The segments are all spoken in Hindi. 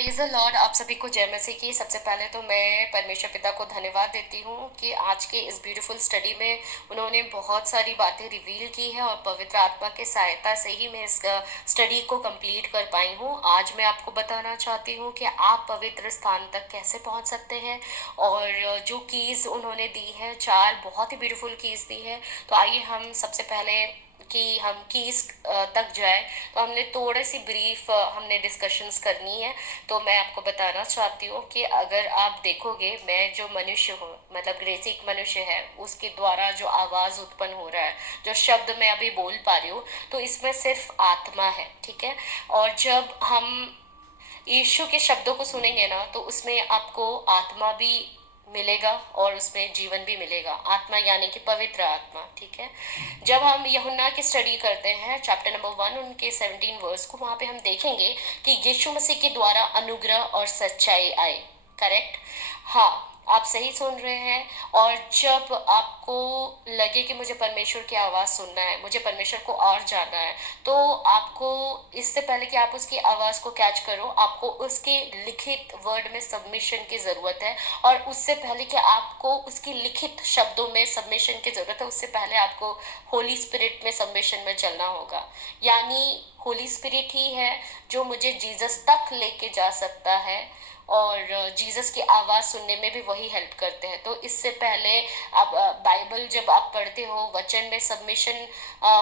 Praise the Lord. आप सभी को जय मसीह की। सबसे पहले तो मैं परमेश्वर पिता को धन्यवाद देती हूँ कि आज के इस ब्यूटीफुल स्टडी में उन्होंने बहुत सारी बातें रिवील की है और पवित्र आत्मा की सहायता से ही मैं इस स्टडी को कंप्लीट कर पाई हूँ। आज मैं आपको बताना चाहती हूँ कि आप पवित्र स्थान तक कैसे पहुँच सकते हैं और जो कीज़ उन्होंने दी है, 4 बहुत ही ब्यूटीफुल कीज़ दी है। तो आइए हम सबसे पहले कि हम कीज़ तक जाए, तो हमने थोड़ी सी ब्रीफ हमने डिस्कशंस करनी है। तो मैं आपको बताना चाहती हूँ कि अगर आप देखोगे, मैं जो मनुष्य हूँ, मतलब ग्रेसिक मनुष्य है, उसके द्वारा जो आवाज़ उत्पन्न हो रहा है, जो शब्द मैं अभी बोल पा रही हूँ, तो इसमें सिर्फ आत्मा है, ठीक है। और जब हम यीशु के शब्दों को सुनेंगे ना, तो उसमें आपको आत्मा भी मिलेगा और उसमें जीवन भी मिलेगा। आत्मा यानी कि पवित्र आत्मा, ठीक है। जब हम यूहन्ना की स्टडी करते हैं चैप्टर नंबर 1 उनके 17 वर्स को, वहाँ पे हम देखेंगे कि यीशु मसीह के द्वारा अनुग्रह और सच्चाई आई। करेक्ट, हाँ, आप सही सुन रहे हैं। और जब आपको लगे कि मुझे परमेश्वर की आवाज़ सुनना है, मुझे परमेश्वर को और जानना है, तो आपको इससे पहले कि आप उसकी आवाज़ को कैच करो, आपको उसके लिखित वर्ड में सबमिशन की ज़रूरत है। और उससे पहले कि आपको उसकी लिखित शब्दों में सबमिशन की ज़रूरत है, उससे पहले आपको होली स्पिरिट में सबमिशन में चलना होगा। यानी होली स्पिरिट ही है जो मुझे जीसस तक लेके जा सकता है और जीसस की आवाज़ सुनने में भी वही हेल्प करते हैं। तो इससे पहले आप बाइबल जब आप पढ़ते हो, वचन में सबमिशन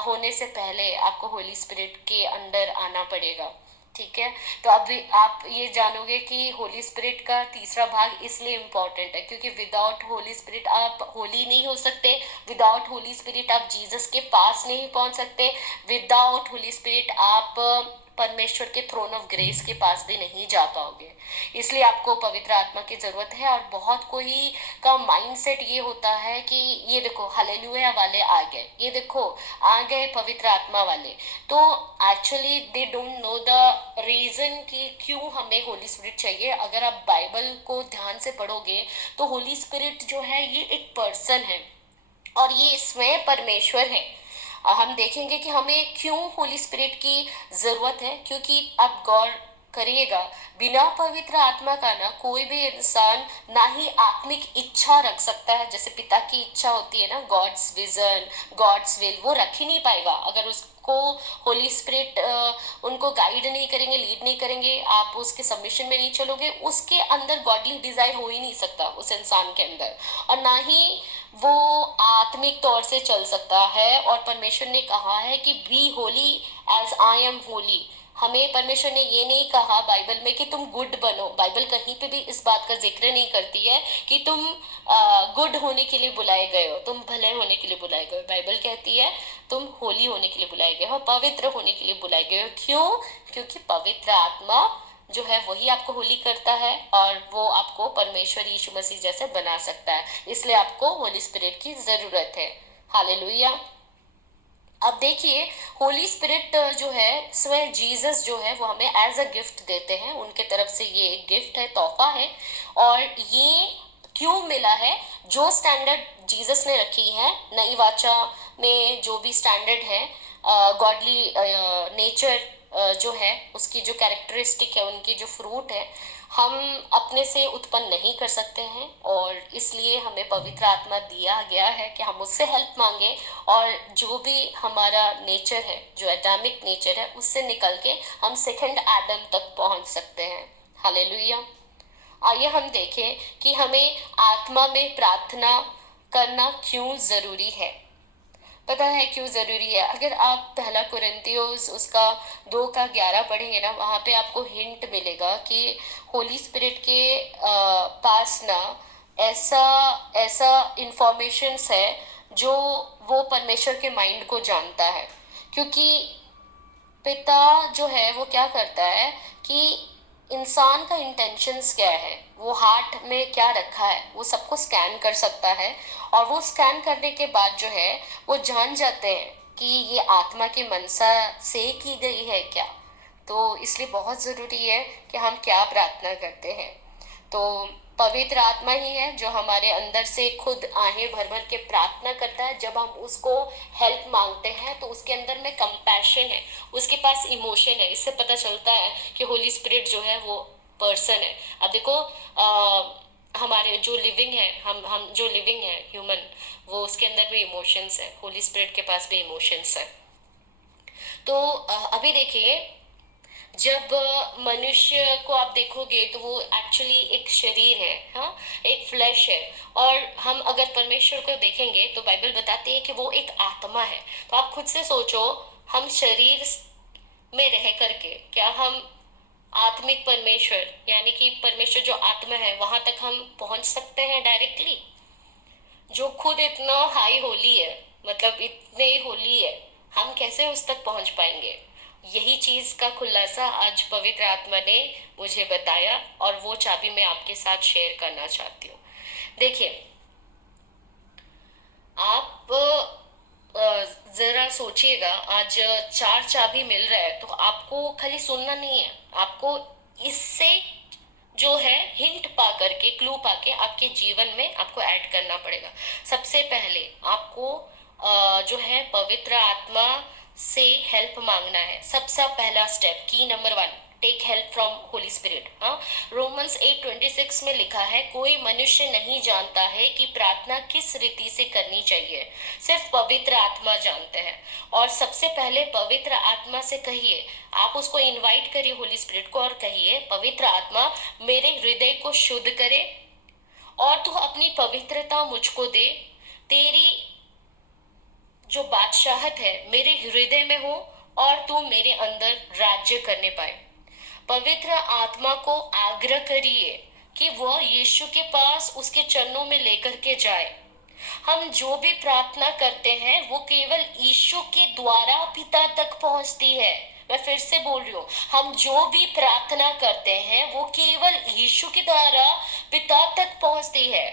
होने से पहले आपको होली स्पिरिट के अंडर आना पड़ेगा, ठीक है। तो अभी आप ये जानोगे कि होली स्पिरिट का तीसरा भाग इसलिए इम्पोर्टेंट है क्योंकि विदाउट होली स्पिरिट आप होली नहीं हो सकते। विदाउट होली स्पिरिट आप जीसस के पास नहीं पहुंच सकते। विदाउट होली स्पिरिट आप परमेश्वर के थ्रोन ऑफ ग्रेस के पास भी नहीं जा पाओगे। इसलिए आपको पवित्र आत्मा की ज़रूरत है। और बहुत कोई का माइंडसेट ये होता है कि ये देखो हालेलुया वाले आ गए, ये देखो आ गए पवित्र आत्मा वाले। तो actually they don't know the reason कि क्यों हमें होली स्पिरिट चाहिए। अगर आप बाइबल को ध्यान से पढ़ोगे तो होली स्पिरिट जो है ये एक पर्सन है और ये स्वयं परमेश्वर है। हम देखेंगे कि हमें क्यों होली स्पिरिट की ज़रूरत है, क्योंकि आप गौर करिएगा, बिना पवित्र आत्मा का ना कोई भी इंसान ना ही आत्मिक इच्छा रख सकता है। जैसे पिता की इच्छा होती है ना, गॉड्स विजन, गॉड्स विल, वो रख ही नहीं पाएगा अगर उसको होली स्पिरिट उनको गाइड नहीं करेंगे, लीड नहीं करेंगे, आप उसके सबमिशन में नहीं चलोगे, उसके अंदर गॉडली डिजायर हो ही नहीं सकता उस इंसान के अंदर। और ना ही वो आत्मिक तौर से चल सकता है। और परमेश्वर ने कहा है कि be holy as I am holy. हमें परमेश्वर ने ये नहीं कहा बाइबल में कि तुम गुड बनो। बाइबल कहीं पे भी इस बात का जिक्र नहीं करती है कि तुम गुड होने के लिए बुलाए गए हो, तुम भले होने के लिए बुलाए गए हो। बाइबल कहती है तुम होली होने के लिए बुलाए गए हो, पवित्र होने के लिए बुलाए गए हो। क्यों? क्योंकि पवित्र आत्मा जो है वही आपको होली करता है और वो आपको परमेश्वर यीशु मसीह जैसे बना सकता है। इसलिए आपको होली स्पिरिट की जरूरत है। हालेलुया। अब देखिए, होली स्पिरिट जो है स्वयं जीसस जो है वो हमें एज अ गिफ्ट देते हैं। उनके तरफ से ये एक गिफ्ट है, तोहफा है। और ये क्यों मिला है? जो स्टैंडर्ड जीसस ने रखी है नई वाचा में, जो भी स्टैंडर्ड है, गॉडली नेचर जो है, उसकी जो कैरेक्टरिस्टिक है, उनकी जो फ्रूट है, हम अपने से उत्पन्न नहीं कर सकते हैं। और इसलिए हमें पवित्र आत्मा दिया गया है कि हम उससे हेल्प मांगे और जो भी हमारा नेचर है, जो एडामिक नेचर है, उससे निकल के हम सेकंड एडम तक पहुंच सकते हैं। हालेलुया। आइए हम देखें कि हमें आत्मा में प्रार्थना करना क्यों ज़रूरी है। पता है क्यों ज़रूरी है? अगर आप पहला कुरिन्थियोस उसका 2 का 11 पढ़ेंगे ना, वहाँ पे आपको हिंट मिलेगा कि होली स्पिरिट के पास ना ऐसा ऐसा इंफॉर्मेशंस है जो वो परमेश्वर के माइंड को जानता है। क्योंकि पिता जो है वो क्या करता है कि इंसान का इंटेंशंस क्या है, वो हार्ट में क्या रखा है, वो सबको स्कैन कर सकता है। और वो स्कैन करने के बाद जो है वो जान जाते हैं कि ये आत्मा की मनसा से की गई है क्या। तो इसलिए बहुत ज़रूरी है कि हम क्या प्रार्थना करते हैं। तो पवित्र आत्मा ही है जो हमारे अंदर से खुद आहें भर भर के प्रार्थना करता है। जब हम उसको हेल्प मांगते हैं तो उसके अंदर में कंपैशन है, उसके पास इमोशन है। इससे पता चलता है कि होली स्पिरिट जो है वो पर्सन है। अब देखो हमारे जो लिविंग है, हम जो लिविंग है ह्यूमन, वो उसके अंदर भी इमोशंस है, होली स्पिरिट के पास भी इमोशंस है। तो अभी देखिए, जब मनुष्य को आप देखोगे तो वो एक्चुअली एक शरीर है, हाँ, एक फ्लैश है। और हम अगर परमेश्वर को देखेंगे तो बाइबल बताती है कि वो एक आत्मा है। तो आप खुद से सोचो, हम शरीर में रह करके क्या हम आत्मिक परमेश्वर, यानी कि परमेश्वर जो आत्मा है, वहां तक हम पहुंच सकते हैं डायरेक्टली? जो खुद इतना हाई होली है, मतलब इतने होली है, हम कैसे उस तक पहुंच पाएंगे? यही चीज का खुलासा आज पवित्र आत्मा ने मुझे बताया, और वो चाबी मैं आपके साथ शेयर करना चाहती हूँ। देखिए, आप जरा सोचिएगा, आज चार चाबी मिल रहा है तो आपको खाली सुनना नहीं है, आपको इससे जो है हिंट पा करके, क्लू पा के आपके जीवन में आपको ऐड करना पड़ेगा। सबसे पहले आपको जो है पवित्र आत्मा से हेल्प मांगना है। सबसे पहला स्टेप, की number one, take help from Holy Spirit. हाँ, रोमन्स 8:26 में लिखा है, कोई मनुष्य नहीं जानता है कि प्रार्थना किस रीति से करनी चाहिए, सिर्फ पवित्र आत्मा जानते हैं। और सबसे पहले पवित्र आत्मा से कहिए, आप उसको इनवाइट करिए होली स्पिरिट को, और कहिए, पवित्र आत्मा मेरे हृदय को शुद्ध करे और तू अपनी पवित्रता मुझको दे। तेरी जो बादशाहत है मेरे हृदय में हो और तू मेरे अंदर राज्य करने पाए। पवित्र आत्मा को आग्रह करिए कि वह यीशु के पास उसके चरणों में लेकर के जाए। हम जो भी प्रार्थना करते हैं वो केवल यीशु के द्वारा पिता तक पहुंचती है। मैं फिर से बोल रही हूँ, हम जो भी प्रार्थना करते हैं वो केवल यीशु के द्वारा पिता तक पहुंचती है।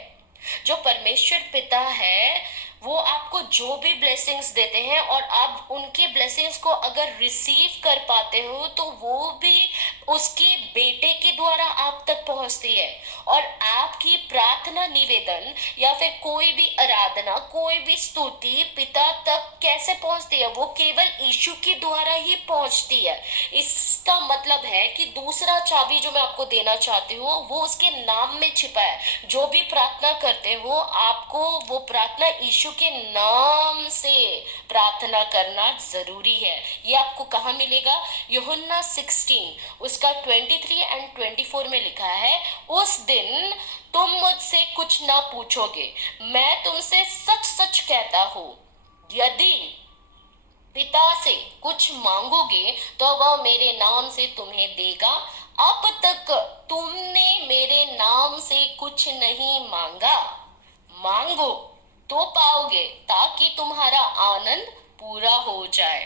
जो परमेश्वर पिता है वो आपको जो भी ब्लेसिंग्स देते हैं, और आप उनके ब्लेसिंग्स को अगर रिसीव कर पाते हो तो वो भी उसके बेटे के द्वारा आप तक पहुंचती है। और आपकी प्रार्थना, निवेदन या फिर कोई भी आराधना, कोई भी स्तुति पिता तक कैसे पहुंचती है? वो केवल यीशु के द्वारा ही पहुंचती है। इसका मतलब है कि दूसरा चाबी जो मैं आपको देना चाहती हूँ वो उसके नाम में छिपा है। जो भी प्रार्थना करते हो, आपको वो प्रार्थना यीशु के नाम से प्रार्थना करना जरूरी है। ये आपको कहाँ मिलेगा? यूहन्ना 16 उसका 23 एंड 24 में लिखा है, उस दिन तुम मुझसे कुछ ना पूछोगे, मैं तुमसे सच सच कहता हूँ, यदि पिता से कुछ मांगोगे तो वह मेरे नाम से तुम्हें देगा। अब तक तुमने मेरे नाम से कुछ नहीं मांगा, मांगो तो पाओगे, ताकि तुम्हारा आनंद पूरा हो जाए।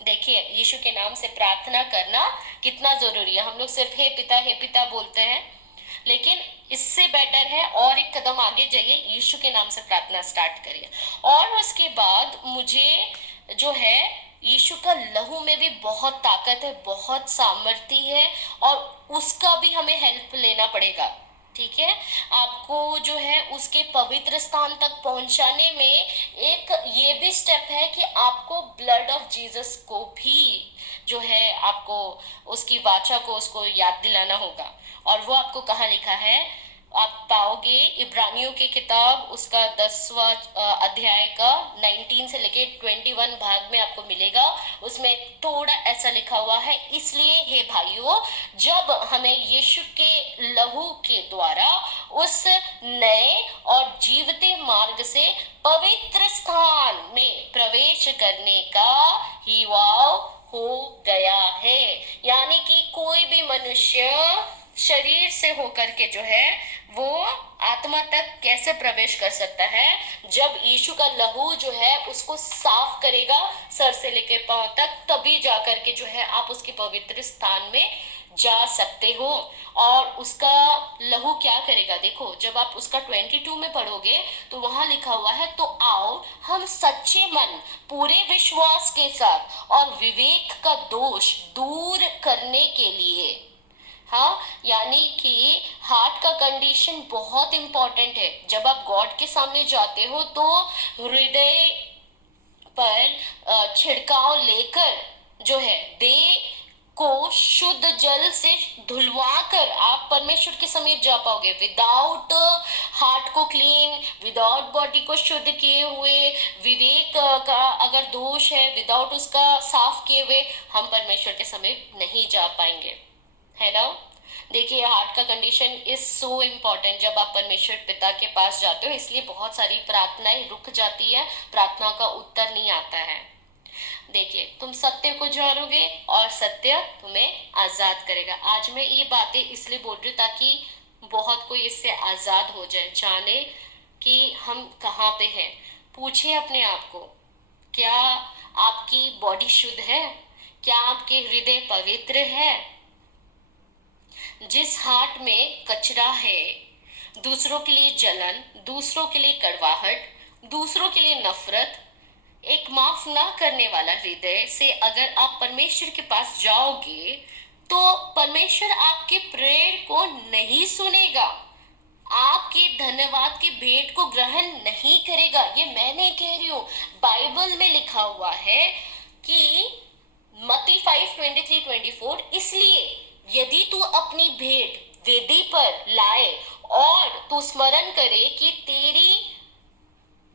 देखिए, यीशु के नाम से प्रार्थना करना कितना जरूरी है। हम लोग सिर्फ हे पिता बोलते हैं, लेकिन इससे बेटर है और एक कदम आगे जाइए, यीशु के नाम से प्रार्थना स्टार्ट करिए। और उसके बाद मुझे जो है, यीशु का लहू में भी बहुत ताकत है, बहुत सामर्थ्य है, और उसका भी हमें हेल्प लेना पड़ेगा। ठीक है, आपको जो है उसके पवित्र स्थान तक पहुंचाने में एक ये भी स्टेप है कि आपको ब्लड ऑफ जीसस को भी जो है, आपको उसकी वाचा को उसको याद दिलाना होगा। और वो आपको कहाँ लिखा है? आप पाओगे इब्रानियों की किताब उसका 10वां अध्याय का 19 से लेके 21 भाग में आपको मिलेगा। उसमें थोड़ा ऐसा लिखा हुआ है, इसलिए हे भाइयों, जब हमें यीशु के लहू के द्वारा उस नए और जीवते मार्ग से पवित्र स्थान में प्रवेश करने का हिवाव हो गया है। यानी कि कोई भी मनुष्य शरीर से होकर के जो है वो आत्मा तक कैसे प्रवेश कर सकता है? जब यीशु का लहू जो है उसको साफ करेगा सर से लेकर पांव तक, तभी जाकर के जो है आप उसके पवित्र स्थान में जा सकते हो। और उसका लहू क्या करेगा? देखो, जब आप उसका 22 में पढ़ोगे तो वहां लिखा हुआ है, तो आओ हम सच्चे मन, पूरे विश्वास के साथ और विवेक का दोष दूर करने के लिए, हाँ, यानी कि हार्ट का कंडीशन बहुत इंपॉर्टेंट है। जब आप गॉड के सामने जाते हो तो हृदय पर छिड़काव लेकर जो है, दे को शुद्ध जल से धुलवा कर आप परमेश्वर के समीप जा पाओगे। विदाउट हार्ट को क्लीन, विदाउट बॉडी को शुद्ध किए हुए, विवेक का अगर दोष है, विदाउट उसका साफ किए हुए, हम परमेश्वर के समीप नहीं जा पाएंगे, है ना। देखिए, हार्ट का कंडीशन इज सो इम्पोर्टेंट जब आप परमेश्वर पिता के पास जाते हो, इसलिए बहुत सारी प्रार्थनाएं रुक जाती है, प्रार्थना का उत्तर नहीं आता है। देखिए, तुम सत्य को जानोगे और सत्य तुम्हें आजाद करेगा। आज मैं ये बातें इसलिए बोल रही हूँ ताकि बहुत कोई इससे आजाद हो जाए, जाने कि हम कहाँ पे हैं। पूछिए अपने आप को, क्या आपकी बॉडी शुद्ध है? क्या आपके हृदय पवित्र है? जिस हार्ट में कचरा है, दूसरों के लिए जलन, दूसरों के लिए कड़वाहट, दूसरों के लिए नफरत, एक माफ ना करने वाला हृदय से अगर आप परमेश्वर के पास जाओगे तो परमेश्वर आपके प्रेयर को नहीं सुनेगा, आपके धन्यवाद के भेंट को ग्रहण नहीं करेगा। ये मैं नहीं कह रही हूँ, बाइबल में लिखा हुआ है कि मत्ती 5:23-24, इसलिए यदि तू अपनी भेंट वेदी पर लाए और तू स्मरण करे कि तेरी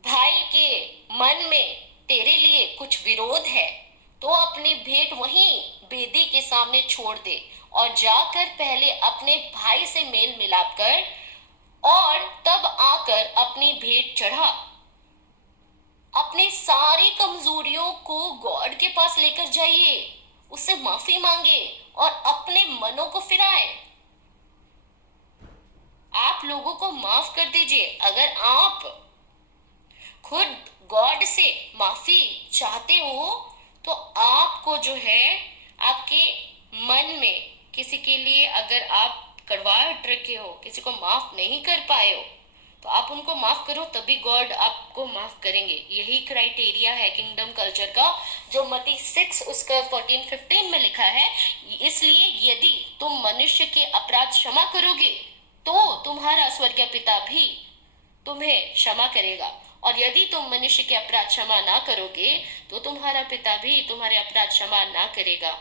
भाई के मन में तेरे लिए कुछ विरोध है, तो अपनी भेंट वहीं वेदी के सामने छोड़ दे और जाकर पहले अपने भाई से मेल मिलाप कर और तब आकर अपनी भेंट चढ़ा। अपने सारी कमजोरियों को गॉड के पास लेकर जाइए, उससे माफी मांगे और अपने मनों को फिराए। आप लोगों को माफ कर दीजिए। अगर आप खुद गॉड से माफी चाहते हो तो आपको जो है, आपके मन में किसी के लिए अगर आप कड़वाहट रखे हो, किसी को माफ नहीं कर पाए हो, तो आप उनको माफ करो, तभी गॉड आपको माफ करेंगे। यही क्राइटेरिया है किंगडम कल्चर का, जो मत्ती 6 उसका 14-15 में लिखा है। इसलिए यदि तुम मनुष्य के अपराध क्षमा करोगे तो तुम्हारा स्वर्गीय पिता भी तुम्हें क्षमा करेगा, और यदि तुम मनुष्य के अपराध क्षमा ना करोगे तो तुम्हारा पिता भी तुम्हारे अपराध क्षमा ना करेगा।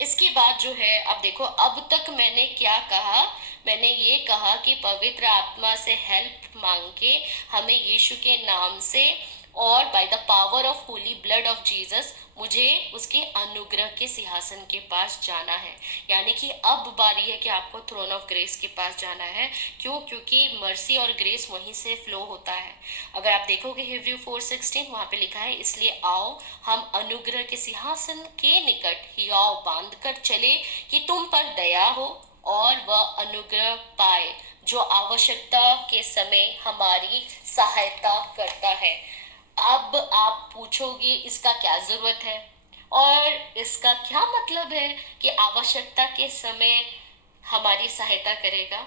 इसके बाद जो है, अब देखो, अब तक मैंने क्या कहा? मैंने ये कहा कि पवित्र आत्मा से हेल्प मांग के हमें यीशु के नाम से और by the power of Holi blood of Jesus मुझे उसके अनुग्रह के सिंहासन के पास जाना है। यानी कि अब बारी है कि आपको थ्रोन ऑफ ग्रेस के पास जाना है। क्यों? क्योंकि मर्सी और ग्रेस वहीं से फ्लो होता है। अगर आप देखोगे हिब्रू 4:16, वहां पे लिखा है, इसलिए आओ हम अनुग्रह के सिंहासन के निकट हियाव बांध कर चले कि तुम पर दया हो और वह अनुग्रह पाए जो आवश्यकता के समय हमारी सहायता करता है। अब आप पूछोगे इसका क्या जरूरत है और इसका क्या मतलब है कि आवश्यकता के समय हमारी सहायता करेगा।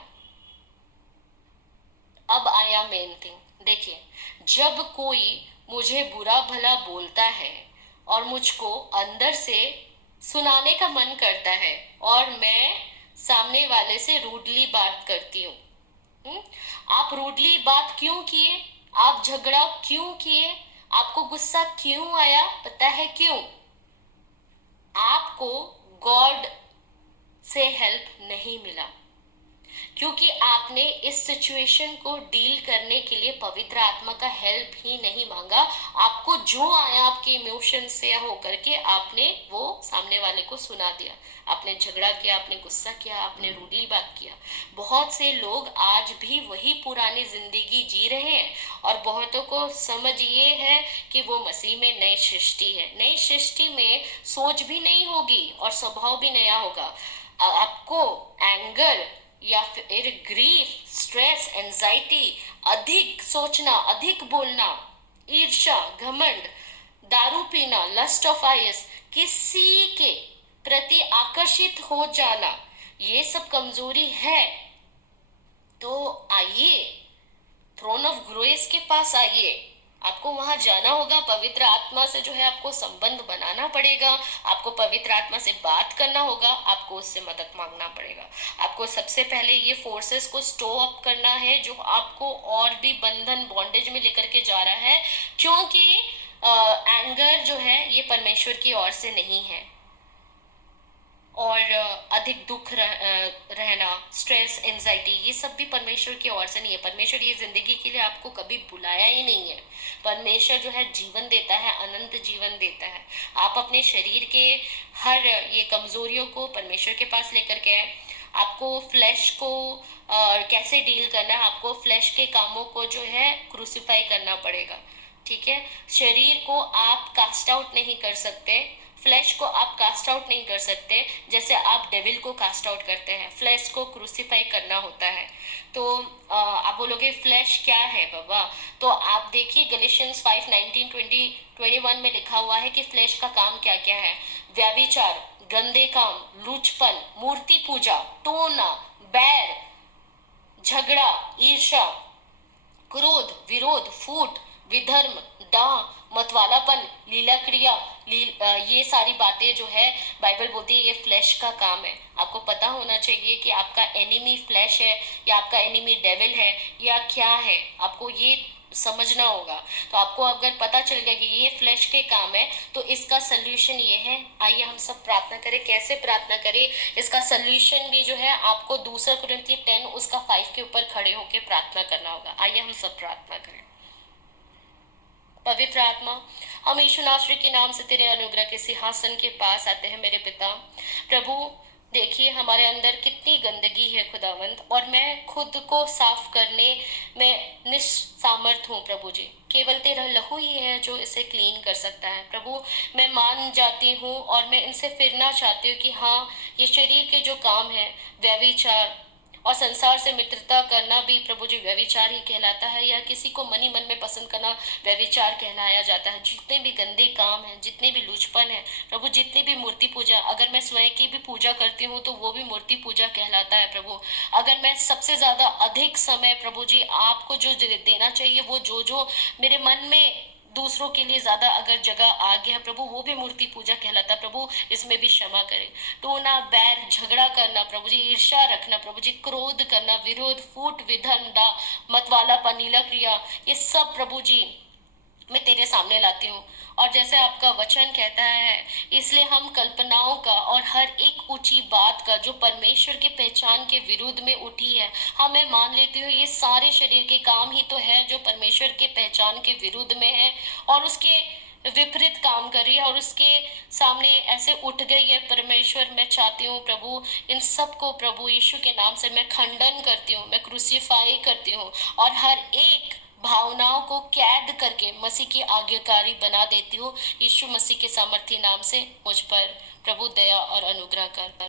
अब आया मेन थिंग। देखिए, जब कोई मुझे बुरा भला बोलता है और मुझको अंदर से सुनाने का मन करता है और मैं सामने वाले से रूडली बात करती हूँ, आप रूडली बात क्यों किए? आप झगड़ा क्यों किए? आपको गुस्सा क्यों आया? पता है क्यों? आपको गॉड से हेल्प नहीं मिला, क्योंकि आपने इस सिचुएशन को डील करने के लिए पवित्र आत्मा का हेल्प ही नहीं मांगा। आपको जो आया आपके इमोशन से होकर के आपने वो सामने वाले को सुना दिया। आपने झगड़ा किया, आपने गुस्सा किया, आपने रूडली बात किया। बहुत से लोग आज भी वही पुरानी जिंदगी जी रहे हैं और बहुतों को समझ ये है कि वो मसीह में नई सृष्टि है। नई सृष्टि में सोच भी नहीं होगी और स्वभाव भी नया होगा। आपको एंगर या फिर ग्रीफ, स्ट्रेस, एंजाइटी, अधिक सोचना, अधिक बोलना, ईर्ष्या, घमंड, दारू पीना, लस्ट ऑफ आइज, किसी के प्रति आकर्षित हो जाना, ये सब कमजोरी है। तो आइए, थ्रोन ऑफ ग्रेस के पास आइए। आपको वहां जाना होगा, पवित्र आत्मा से जो है आपको संबंध बनाना पड़ेगा, आपको पवित्र आत्मा से बात करना होगा, आपको उससे मदद मांगना पड़ेगा। आपको सबसे पहले ये फोर्सेस को स्टॉप अप करना है जो आपको और भी बंधन, बॉन्डेज में लेकर के जा रहा है, क्योंकि एंगर जो है ये परमेश्वर की ओर से नहीं है। और अधिक दुख रहना, स्ट्रेस, एंजाइटी, ये सब भी परमेश्वर की ओर से नहीं है। परमेश्वर ये जिंदगी के लिए आपको कभी बुलाया ही नहीं है। परमेश्वर जो है जीवन देता है, अनंत जीवन देता है। आप अपने शरीर के हर ये कमजोरियों को परमेश्वर के पास लेकर के आए। आपको फ्लैश को कैसे डील करना है, आपको फ्लैश के कामों को जो है क्रूसिफाई करना पड़ेगा। ठीक है, शरीर को आप कास्ट आउट नहीं कर सकते, फ्लैश को आप कास्ट आउट नहीं कर सकते जैसे आप डेविल को कास्ट आउट करते हैं। फ्लैश को क्रूसीफाई करना होता है। तो आप बोलोगे फ्लैश क्या है बाबा, तो आप देखिए गलेशियंस 5:19-20-21 में लिखा हुआ है कि फ्लैश का काम क्या क्या है। व्यभिचार, गंदे काम, लूचपन, मूर्ति पूजा, टोना, बैर, झगड़ा, ईर्षा, क्रोध, विरोध, फूट, विधर्म, डाह, मतवालापन, लीला क्रिया, ये सारी बातें जो है बाइबल बोलती है ये फ्लैश का काम है। आपको पता होना चाहिए कि आपका एनिमी फ्लैश है या आपका एनिमी डेविल है या क्या है, आपको ये समझना होगा। तो आपको अगर पता चल गया कि ये फ्लैश के काम है तो इसका सोल्यूशन ये है। आइए हम सब प्रार्थना करें। कैसे प्रार्थना करें, इसका सोल्यूशन भी जो है आपको 2 कुरिन्थी 10 उसका 5 के ऊपर खड़े होकर प्रार्थना करना होगा। आइए हम सब प्रार्थना करें। पवित्र आत्मा, हम यीशु नासरी के नाम से तेरे अनुग्रह के सिंहासन के पास आते हैं मेरे पिता। प्रभु देखिए हमारे अंदर कितनी गंदगी है खुदावंत, और मैं खुद को साफ करने में निस्सामर्थ हूँ प्रभु जी। केवल तेरा लहू ही है जो इसे क्लीन कर सकता है। प्रभु मैं मान जाती हूँ और मैं इनसे फिरना चाहती हूँ कि हाँ, ये शरीर के जो काम है, व्यभिचार और संसार से मित्रता करना भी प्रभु जी व्यभिचार ही कहलाता है, या किसी को मनी मन में पसंद करना व्यभिचार कहलाया जाता है। जितने भी गंदे काम हैं, जितने भी लूचपन है प्रभु, जितनी भी मूर्ति पूजा, अगर मैं स्वयं की भी पूजा करती हूँ तो वो भी मूर्ति पूजा कहलाता है प्रभु। अगर मैं सबसे ज्यादा अधिक समय प्रभु जी आपको जो देना चाहिए, वो जो जो मेरे मन में दूसरों के लिए ज्यादा अगर जगह आ गया प्रभु, वो भी मूर्ति पूजा कहलाता है प्रभु, इसमें भी क्षमा करें। टोना, बैर, झगड़ा करना प्रभु जी, ईर्ष्या रखना प्रभु जी, क्रोध करना, विरोध, फूट, विधन, डा, मतवाला, पनीला क्रिया, ये सब प्रभु जी मैं तेरे सामने लाती हूँ। और जैसे आपका वचन कहता है, इसलिए हम कल्पनाओं का और हर एक ऊंची बात का जो परमेश्वर के पहचान के विरुद्ध में उठी है, हाँ मैं मान लेती हूँ ये सारे शरीर के काम ही तो है जो परमेश्वर के पहचान के विरुद्ध में है और उसके विपरीत काम कर रही है और उसके सामने ऐसे उठ गई है। परमेश्वर मैं चाहती हूँ प्रभु इन सब को प्रभु यीशु के नाम से मैं खंडन करती हूँ, मैं क्रूसीफाई करती हूँ और हर एक भावनाओं को कैद करके मसीह की आज्ञाकारी बना देती हूँ। यीशु मसीह के सामर्थी नाम से मुझ पर प्रभु दया और अनुग्रह कर।